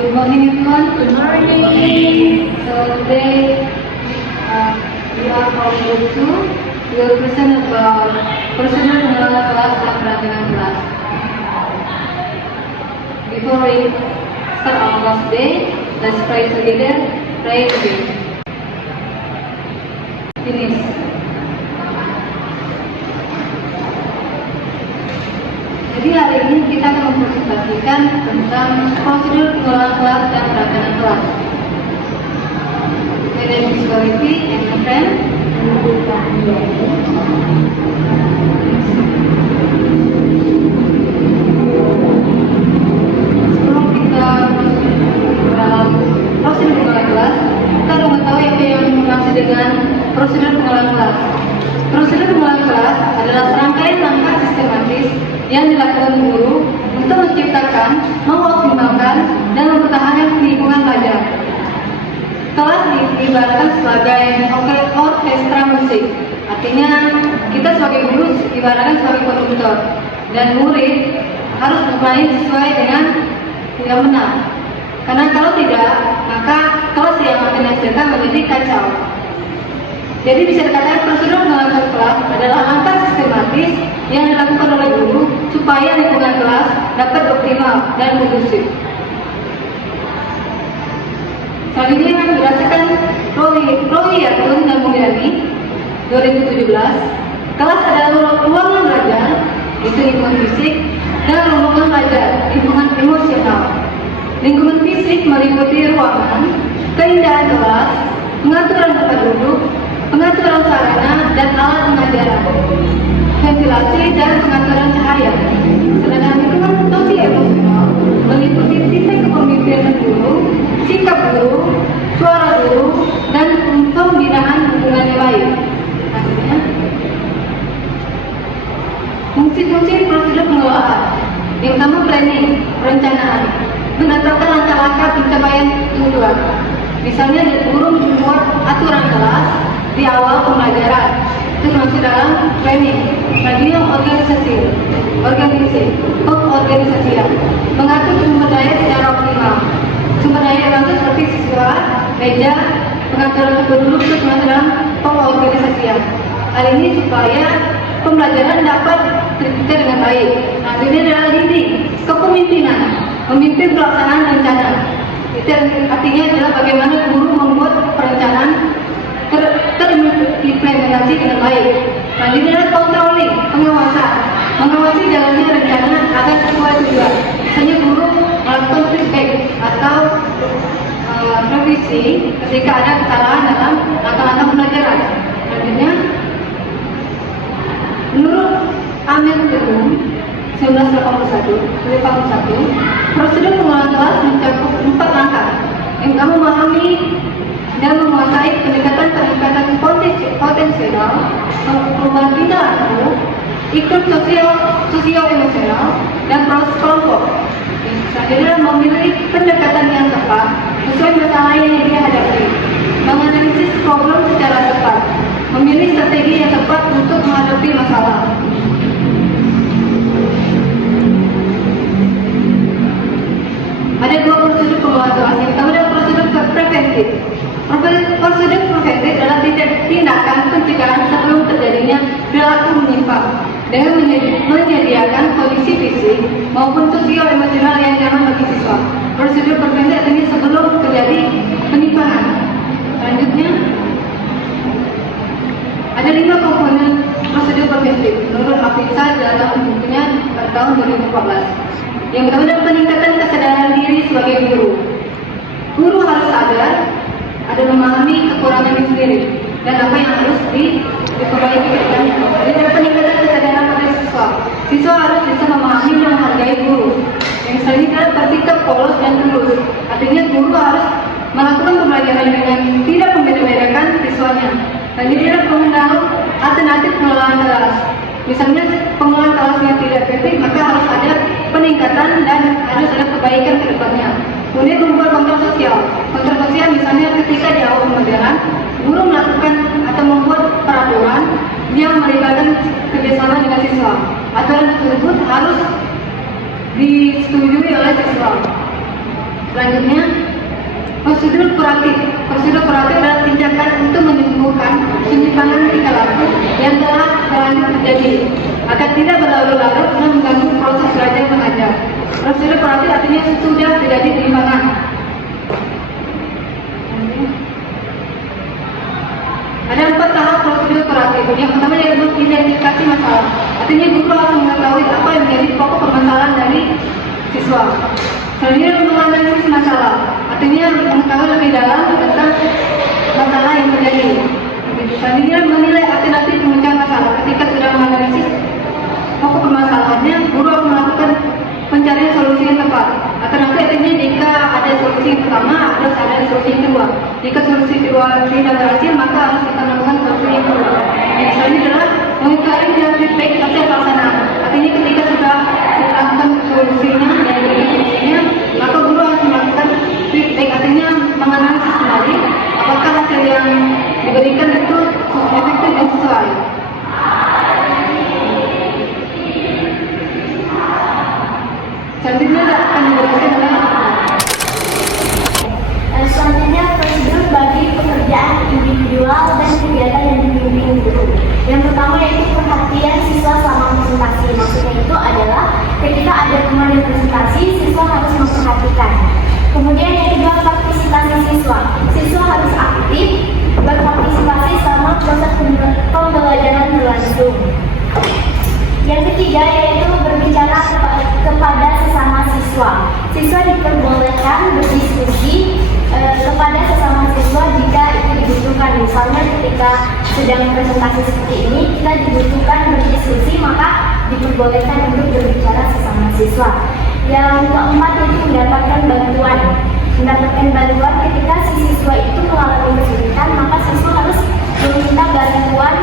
Good morning, everyone. Good morning. So today we are from Group 2. We will present about prosedur pengelolaan kelas dan perancangan kelas. Before we start our class day, let's pray together. Pray together. Finish. Jadi hari ini kita akan mempresentasikan tentang prosedur pengelolaan kelas dan perancangan kelas. My name is Goriti and my friend. Sebelum kita dalam prosedur pengelolaan kelas, kita harus mengetahui apa yang dimaksud dengan prosedur pengelolaan kelas. Prosedur pengelolaan kelas adalah serangkaian langkah sistematis yang dilakukan guru untuk menciptakan, mengoptimalkan, dan mempertahankan lingkungan belajar. Kelas diibaratkan sebagai orkestra musik, artinya kita sebagai guru ibaratkan sebagai konduktor, dan murid harus bermain sesuai dengan yang benar. Karena kalau tidak, maka kelas yang akan dihasilkan menjadi kacau. Jadi bisa dikatakan prosedur pengelolaan kelas adalah langkah sistematis yang dilakukan oleh guru supaya lingkungan kelas dapat optimal dan kondusif. Selanjutnya berdasarkan Rohiyatun dan Mulyani 2017, kelas adalah ruangan belajar, itu lingkungan fisik, dan rombongan belajar, lingkungan emosional. Lingkungan fisik meliputi ruangan, keindahan kelas, pengaturan tempat duduk, pengaturan sarana dan alat pengajaran, ventilasi dan pengaturan cahaya. Sedangkan lingkungan sosio-emosional meliputi titik kepemimpinan guru, sikap guru, suara guru, dan pembinaan hubungan yang baik. Artinya, fungsi-fungsi prosedur pengelolaan. Yang pertama planning, perencanaan, menetapkan langkah-langkah pencapaian tujuan. Misalnya guru membuat aturan kelas di awal pembelajaran, itu masuk dalam planning. Selanjutnya pengorganisasian, mengatur sumber daya secara optimal. Sumber daya langsung seperti siswa, meja, pengaturan tempat duduk, itu masuk dalam pengorganisasian. Hal ini supaya pembelajaran dapat terjaga dengan baik. Selanjutnya adalah leading, kepemimpinan, memimpin pelaksanaan rencana. Itu artinya adalah bagaimana guru membuat perencanaan terimplementasi dengan baik. Selanjutnya adalah controlling, pengawasan, mengawasi jalannya rencana agar sesuai tujuan. Misalnya guru melakukan feedback atau revisi ketika ada kesalahan dalam langkah-langkah pembelajaran. Selanjutnya, menurut Amir Teguh 1981, prosedur pengelolaan kelas mencakup 4 langkah. Yang pertama, memahami dan menguasai peningkatan potensial, perubahan perilaku, ikut sosio-emosional, dan proses kelompok. Selanjutnya, memilih pendekatan yang tepat sesuai masalah yang dihadapi, menganalisis problem secara tepat, memilih strategi yang tepat untuk menghadapi masalah. Ada 2 prosedur pengelolaan kelas. Yang pertama adalah prosedur preventif. Prosedur preventif adalah tindakan pencegahan sebelum terjadinya perilaku menyimpang dengan menyediakan kondisi fisik maupun sosio-emosional yang nyaman bagi siswa. Prosedur preventif artinya sebelum terjadi penyimpangan. Selanjutnya, ada 5 komponen prosedur preventif menurut Afisa dalam bukunya pada tahun 2014. Yang pertama adalah peningkatan kesadaran diri sebagai guru. Guru harus sadar, ada memahami kekurangan diri sendiri dan apa yang harus diperbaiki ke depannya. Jadi ada peningkatan kesadaran pada siswa. Siswa harus bisa memahami dan menghargai guru. Yang selanjutnya adalah bersikap polos dan tulus. Artinya guru harus melakukan pembelajaran dengan tidak membeda-bedakan siswanya. Selanjutnya adalah pengendal alternatif pengelolaan kelas. Misalnya pengelolaan kelasnya tidak efektif, maka harus ada peningkatan dan harus ada perbaikan ke depannya. Kemudian membuat kontrol sosial. Kontrol sosial misalnya ketika di awal pembelajaran, guru melakukan atau membuat peraturan yang melibatkan kerjasama dengan siswa. Aturan tersebut harus disetujui oleh siswa. Selanjutnya, prosedur kuratif. Prosedur kuratif adalah tindakan untuk menyembuhkan penyimpangan tingkah laku yang telah terlanjur terjadi agar tidak berlarut-larut dan mengganggu proses belajar mengajar. Prosedur kuratif artinya sudah terjadi penyimpangan. Ada 4 tahap prosedur kuratif. Yang pertama yaitu identifikasi masalah. Artinya guru harus mengetahui apa yang menjadi pokok permasalahan dari siswa. Selanjutnya menganalisis masalah. Artinya mengetahui lebih dalam tentang masalah yang terjadi. Selanjutnya menilai alternatif pemecahan masalah. Ketika sudah menganalisis pokok permasalahannya, guru harus melakukan pencarian solusi yang tepat. Alternatif artinya jika ada solusi yang pertama, harus ada solusi yang kedua. Jika solusi kedua tidak berhasil, maka harus kita melakukan solusi yang kedua. Yang selanjutnya adalah mengetahui dan feedback hasil pelaksanaan. Artinya ketika sudah melakukan solusinya dan solusinya, maka guru harus melakukan feedback, artinya menganalisis kembali apakah hasil yang diberikan itu efektif dan sesuai. Selanjutnya akan dijelaskan adalah selanjutnya prosedur bagi pekerjaan individual dan kegiatan yang dibimbing guru. Yang pertama yaitu perhatian siswa selama presentasi. Maksudnya itu adalah ketika ada kemarin presentasi, siswa harus memperhatikan. Kemudian yang kedua, partisipasi siswa. Siswa harus aktif berpartisipasi selama proses pembelajaran berlangsung. Yang ketiga yaitu berbicara kepada sesama siswa. Siswa diperbolehkan berdiskusi kepada sesama siswa jika itu dibutuhkan. Misalnya ketika sedang presentasi seperti ini, kita dibutuhkan berdiskusi, maka diperbolehkan untuk berbicara sesama siswa. Yang keempat itu mendapatkan bantuan. Mendapatkan bantuan ketika si siswa itu mengalami kesulitan, maka siswa harus meminta bantuan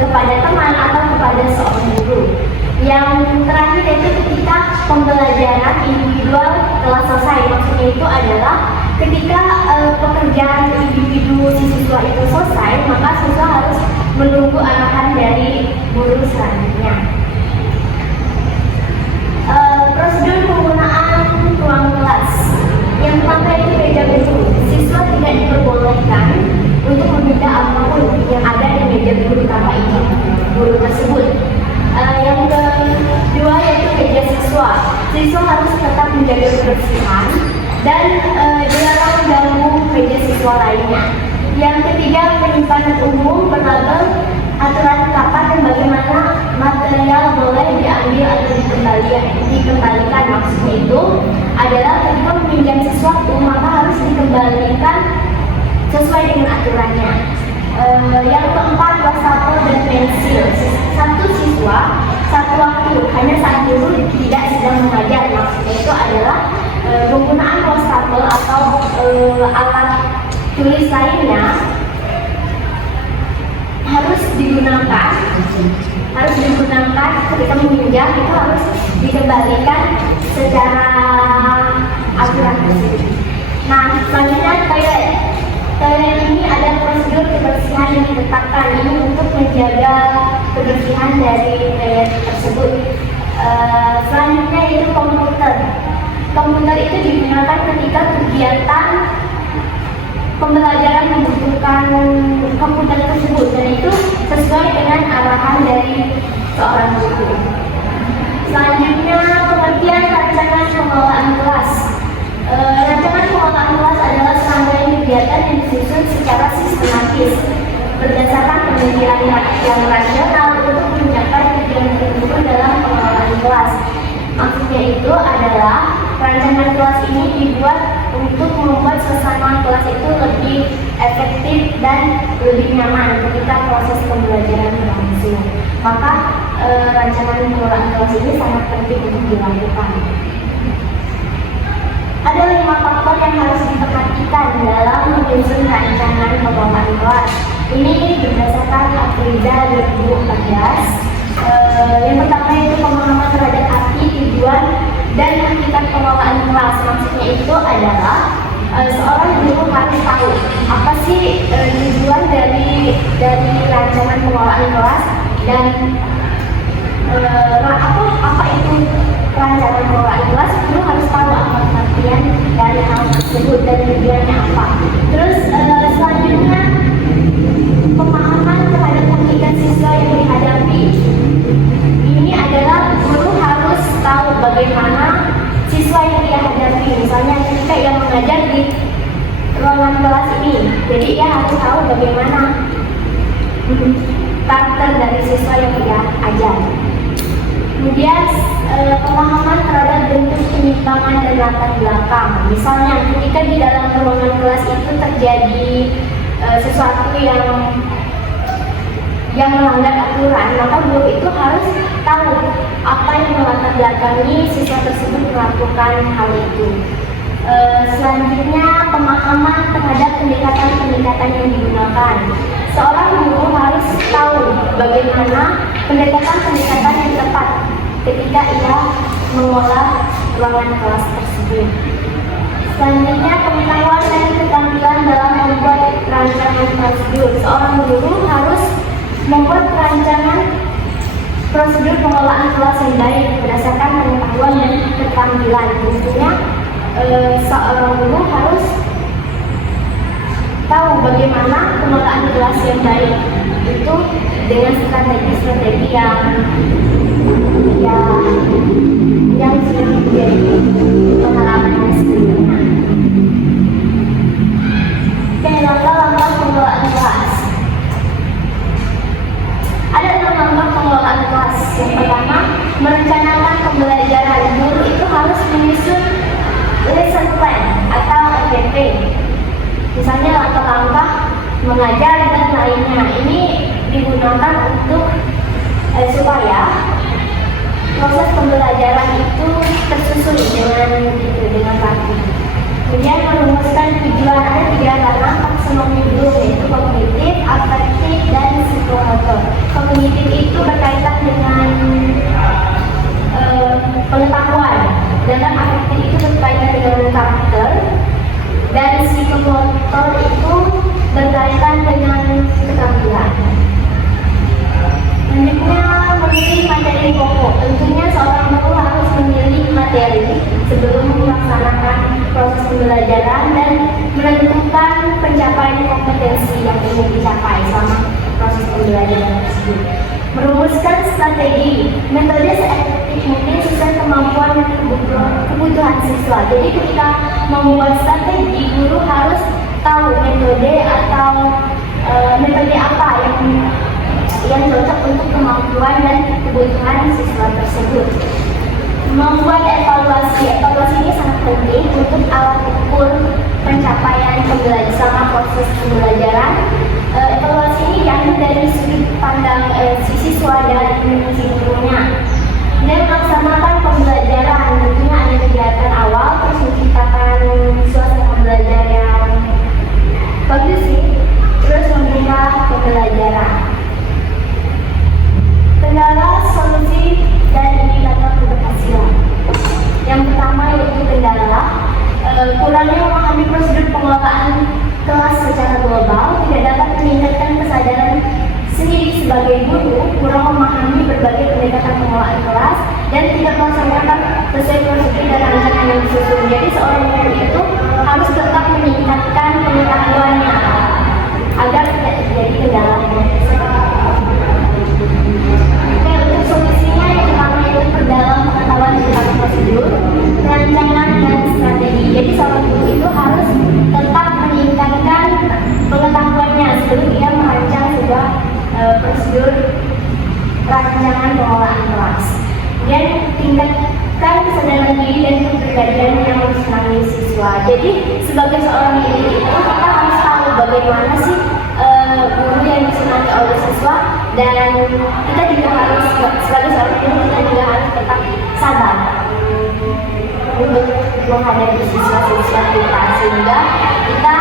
kepada teman atau kepada seorang guru. Yang terakhir yaitu ketika pembelajaran individual telah selesai. Maksudnya itu adalah ketika pekerjaan individu si siswa itu selesai, maka siswa harus menunggu arahan dari guru selanjutnya. Prosedur penggunaan ruang kelas. Yang pertama itu meja guru. Siswa tidak diperbolehkan untuk memindah apapun yang ada di meja guru tanpa izin guru tersebut. Yang kedua yaitu meja siswa. Siswa harus tetap menjaga kebersihan dan dilarang mengganggu meja siswa lainnya. Yang ketiga, penyimpanan umum berlabel aturan kapan dan bagaimana material boleh diambil atau dikembalikan. Maksudnya itu adalah ketika meminjam sesuatu maka harus dikembalikan sesuai dengan aturannya. Yang keempat, wastafel dan pensil. Satu siswa satu waktu hanya saat guru tidak sedang mengajar. Maksudnya itu adalah penggunaan wastafel atau alat tulis lainnya harus digunakan ketika meminjam, itu harus dikembalikan secara aturan tersebut. Nah, selanjutnya toilet ini ada prosedur kebersihan yang ditetapkan ini untuk menjaga kebersihan dari toilet tersebut. Selanjutnya yaitu komputer. Komputer itu digunakan ketika kegiatan pembelajaran membutuhkan komputer tersebut, dan itu sesuai dengan arahan dari seorang guru. Selanjutnya, pengertian rancangan pengelolaan kelas. Rancangan pengelolaan kelas adalah serangkaian kegiatan yang disusun secara sistematis berdasarkan penelitian yang rasional untuk mencapai tujuan tertentu dalam pengelolaan kelas. Maksudnya itu adalah rancangan kelas ini dibuat untuk membuat suasana kelas itu lebih efektif dan lebih nyaman ketika proses pembelajaran berlangsung. Maka rancangan pengelolaan kelas ini sangat penting untuk dilakukan. Ada 5 faktor yang harus diperhatikan dalam menyusun rancangan pengelolaan kelas. Ini berdasarkan Afriza 2014. Yang pertama itu pemahaman terhadap arti, tujuan, dan hakikat pengelolaan kelas. Maksudnya itu adalah seorang guru harus tahu apa sih tujuan dari rancangan pengelolaan kelas, dan apa itu rancangan pengelolaan kelas. Guru harus tahu apa perhatian dari hal tersebut dan tujuannya apa. Terus selanjutnya pemahaman terhadap hakikat siswa yang dihadapi. Ini adalah guru harus tahu bagaimana siswa yang dia hadapi. Misalnya ketika ia mengajar di ruangan kelas ini, jadi ia harus tahu bagaimana karakter dari siswa yang dia ajar. Kemudian pemahaman terhadap bentuk penyimpangan dan latar belakang. Misalnya ketika di dalam ruangan kelas itu terjadi sesuatu yang melanggar aturan, maka guru itu harus tahu apa yang melatar belakangi siswa tersebut melakukan hal itu. Selanjutnya pemahaman terhadap pendekatan-pendekatan yang digunakan. Seorang guru harus tahu bagaimana pendekatan-pendekatan yang tepat ketika ia mengolah ruangan kelas tersebut. Selanjutnya pengetahuan dan keterampilan dalam membuat rancangan prosedur. Seorang guru harus membuat rancangan prosedur pengelolaan kelas yang baik berdasarkan pengetahuan dan keterampilan. Tentunya seorang guru harus tahu bagaimana pengelolaan kelas yang baik itu dengan strategi-strategi yang sudah menjadi pengalaman sebelumnya. Oke, langkah-langkah pengelolaan kelas. Ada 6 langkah pengelolaan kelas. Yang pertama, merencanakan pembelajaran. Guru itu harus menyusun lesson plan atau LPP. Misalnya langkah-langkah mengajar dan lainnya. Ini digunakan untuk supaya proses pembelajaran itu tersusun dengan rapi. Kemudian merumuskan tujuan. Ada 3 ranah taksonomi Bloom, yaitu kognitif, afektif, dan psikomotor. Kognitif itu berkaitan dengan pengetahuan, dan afektif itu berkaitan dengan karakter, dan psikomotor itu berkaitan dengan keterampilan. Selanjutnya memilih materi pokok. Tentunya seorang guru harus memilih materi sebelum melaksanakan proses pembelajaran dan menentukan pencapaian kompetensi yang ingin dicapai selama proses pembelajaran tersebut. Merumuskan strategi, metode seefektif mungkin sesuai kemampuan dan kebutuhan siswa. Jadi ketika membuat strategi, guru harus tahu metode atau metode apa yang cocok untuk kemampuan dan kebutuhan siswa tersebut. Membuat evaluasi. Evaluasi ini sangat penting untuk alat ukur pencapaian pembelajaran selama proses pembelajaran. Evaluasi ini diambil dari sudut pandang si siswa dan si gurunya. Dan melaksanakan pembelajaran, tentunya ada kegiatan awal, terus menciptakan suasana belajar yang kondusif, terus membuka pembelajaran. Kendala, solusi, dan indikator keberhasilan. Yang pertama yaitu kendala, kurangnya memahami prosedur pengelolaan kelas secara global, tidak dapat meningkatkan kesadaran sendiri sebagai guru, kurang memahami berbagai pendekatan pengelolaan kelas, dan tidak melaksanakan sesuai prosedur dan rancangan yang disusun. Jadi seorang guru itu harus tetap meningkatkan pengetahuannya agar tidak terjadi kendala. Solusinya yang pertama itu perdalam pengetahuan tentang prosedur, rancangan, dan strategi. Jadi seorang guru itu harus tetap meningkatkan pengetahuannya sebelum ia merancang sebuah prosedur rancangan pengelolaan kelas. Dan tingkatkan kesadaran diri dan kepribadian yang menyenangi siswa. Jadi sebagai seorang guru itu kita harus tahu bagaimana sih guru yang disenangi oleh siswa, dan kita juga harus sebagai seorang guru kita juga harus tetap sabar untuk menghadapi siswa-siswa kita sehingga kita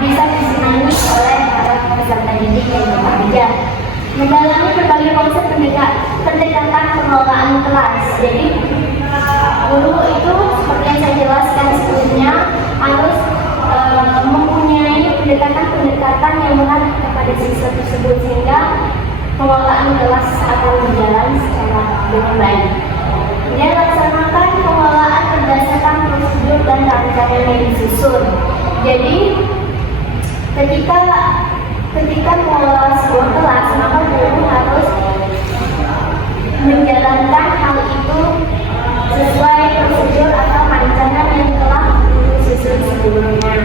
bisa disenangi oleh para peserta didik yang bekerja. Mendalami berbagai konsep pendekatan pengelolaan kelas. Jadi guru itu seperti yang saya jelaskan sebelumnya harus mempunyai pendekatan-pendekatan yang mengarah kepada siswa tersebut sehingga pengelolaan kelas akan berjalan secara dengan baik. Dan laksanakan pengelolaan berdasarkan prosedur dan dan rancangan yang disusun. Jadi ketika mengelola sebuah kelas, maka guru harus menjalankan hal itu sesuai prosedur atau rancangan yang telah disusun sebelumnya.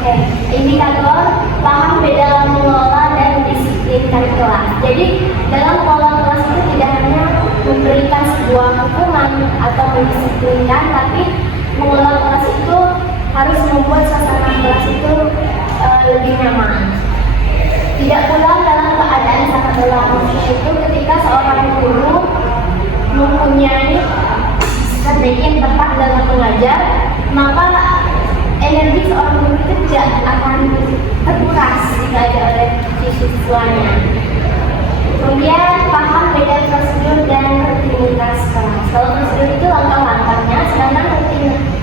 Oke, indikator paham beda dalam mengelola dan mendisiplinkan kelas. Jadi dalam mengelola kelas itu tidak hanya memberikan sebuah hukuman atau mendisiplinkan, tapi mengelola kelas itu harus membuat suasana kelas itu lebih nyaman. Tidak pula dalam keadaan sangat lelah itu ketika seorang guru mempunyai strategi yang tepat dalam mengajar, maka energi seorang guru itu tidak akan terkuras diajar oleh siswanya. Kemudian paham beda prosedur dan rutinitas kelas. Kalau prosedur itu langkah-langkahnya, sedangkan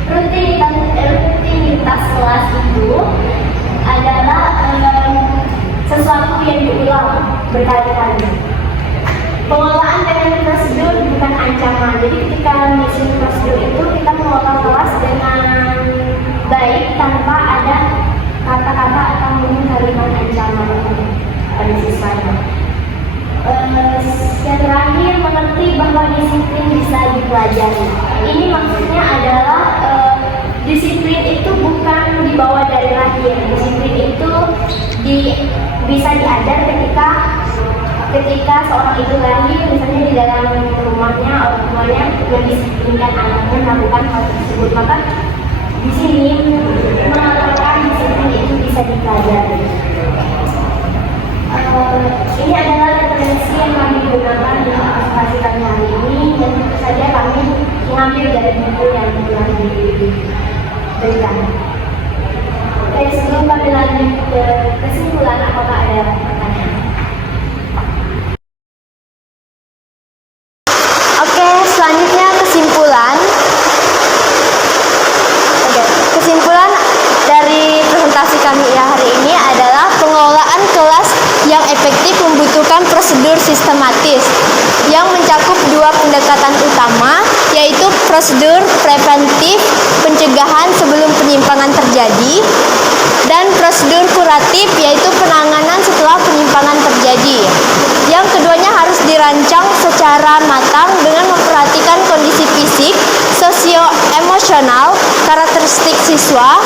rutinitas kelas itu adalah sesuatu yang diulang berkali-kali. Pengelolaan dengan prosedur bukan ancaman. Jadi ketika menyusun prosedur itu kita mengelola kelas dengan baik tanpa ada kata-kata atau mungkin kalimat ancaman pada siswanya. Yang terakhir, mengerti bahwa disiplin bisa dipelajari. Ini maksudnya adalah disiplin itu bukan dibawa dari lahir. Disiplin itu bisa diajar ketika seorang itu lahir, misalnya di dalam rumahnya, orang tuanya mendisiplinkan anaknya melakukan hal tersebut. Maka di sini mengatakan disiplin itu bisa dipelajari. Ini adalah referensi yang kami gunakan di presentasi kami hari ini, dan tentu saja kami mengambil dari buku yang telah diberikan. Oke, sebelum kami lanjut ke kesimpulan, apakah ada pertanyaan? Oke, selanjutnya kesimpulan. Kesimpulan dari presentasi kami hari ini adalah pengelolaan kelas yang efektif membutuhkan prosedur sistematis yang mencakup dua pendekatan utama, yaitu prosedur preventif pencegahan sebelum penyimpangan terjadi dan prosedur kuratif, yaitu penanganan setelah penyimpangan terjadi. Yang keduanya harus dirancang secara matang dengan memperhatikan kondisi fisik, sosio-emosional, karakteristik siswa,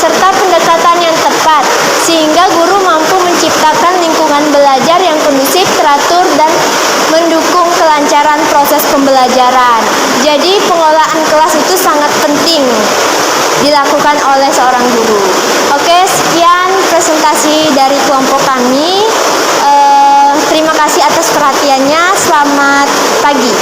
serta pendekatan yang tepat, sehingga guru mampu menciptakan lingkungan belajar yang kondusif, teratur, dan mendukung kelancaran proses pembelajaran. Jadi pengelolaan kelas itu sangat penting dilakukan oleh seorang guru. Oke, sekian presentasi dari kelompok kami. Terima kasih atas perhatiannya. Selamat pagi.